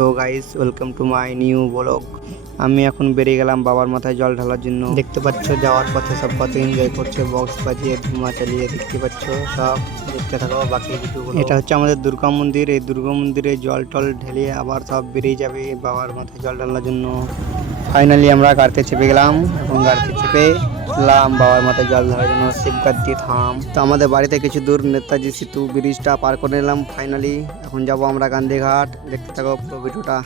So guys, welcome to my new blog. আমি এখন বেরিয়ে গেলাম বাবার মাথায় জল ঢালার জন্য। দেখতে পাচ্ছ যাওয়ার পথে সব কত এনজয় করছে, বক্স বাজিয়ে ধুমা চালিয়ে। দেখতে পাচ্ছ, সব দেখতে থাকো বাকি ভিডিওগুলো। এটা হচ্ছে আমাদের দুর্গা মন্দির। এই দুর্গা মন্দিরে জল টল ঢেলে আবার সব বেরিয়ে যাবে বাবার মাথায় জল ঢালার জন্য। ফাইনালি আমরা গাড়িতে চেপে গেলাম। এখন গাড়িতে চেপে বাবার মাথায় জল ঢালার জন্য শিবগাদ্দি থাম। তো আমাদের বাড়িতে কিছু দূর নেতাজি সেতু ব্রিজটা পার করে নিলাম ফাইনালি। এখন যাব আমরা গান্ধীঘাট। দেখতে থাকো পুরো ভিডিওটা।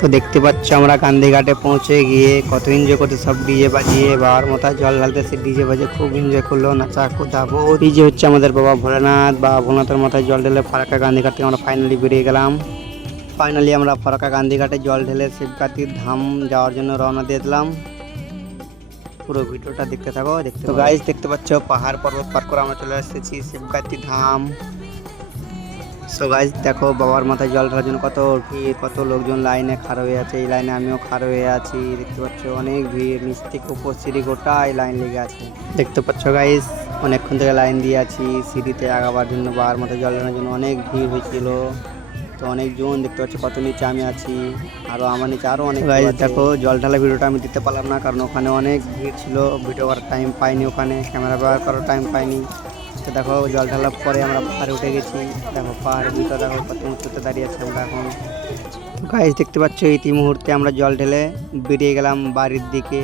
তো দেখতে পাচ্ছ আমরা গান্ধীঘাটে পৌঁছে গিয়ে কত এনজয় করতে, সব ডিজে বাজিয়ে বাবার মাথায় জল ঢালতেছে। ডিজে বাজে খুব এনজয় করলো, নাচা কোদাবো। ডিজে হচ্ছে আমাদের বাবা ভোলেনাথ। বাবা ভোলেনাথের মাথায় জল ঢেলে ফারাক্কা গান্ধীঘাট থেকে আমরা ফাইনালি বেরিয়ে গেলাম। ফাইনালি আমরা ফারাক্কা গান্ধীঘাটে জল ঢেলে শিবগাদ্দির ধাম যাওয়ার জন্য রওনা দিয়ে দিলাম। পুরো ভিডিওটা দেখতে থাকো। তো গাইস দেখতে পাচ্ছ পাহাড় পর্বত পার করে আমরা চলে এসেছি শিবগাদ্দি ধাম। সো গাইস দেখো বাবার মাথায় জল ঢালার জন্য কত ভিড়, কত লোকজন লাইনে খাড়া হয়ে আছে। এই লাইনে আমিও খাড়া হয়ে আছি। দেখতে পাচ্ছ অনেক ভিড়, নিচ থেকে উপর সিঁড়ি গোটাই লাইন লেগে আছে। দেখতে পাচ্ছ গাইস অনেকক্ষণ থেকে লাইন দিয়ে আছি সিঁড়িতে আগাবার জন্য। বাবার মাথায় জল ঢালার জন্য অনেক ভিড় হয়েছিল। তো অনেকজন দেখতে পাচ্ছ কত নিচে আমি আছি, আরো আমার নিচে আরো অনেক। গাইস দেখো জল ঢালা ভিডিওটা আমি দিতে পারলাম না, কারণ ওখানে অনেক ভিড় ছিল। ভিডিও করার টাইম পাইনি, ওখানে ক্যামেরা ব্যবহার করার টাইম পাইনি। তো দেখো জল ঢালার পরে আমরা পাহাড়ে উঠে গেছি। দেখো পাহাড়ের ভিতরে দেখো কত উঁচুতে দাঁড়িয়ে আছে আমরা এখন। গাইস দেখতে পাচ্ছ এই মুহূর্তে আমরা জল ঢেলে বেরিয়ে গেলাম বাড়ির দিকে।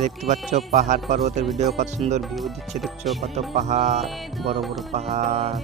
দেখতে পাচ্ছ পাহাড় পর্বতের ভিডিও কত সুন্দর ভিউ দিচ্ছে। দেখছো কত পাহাড়, বড় বড় পাহাড়।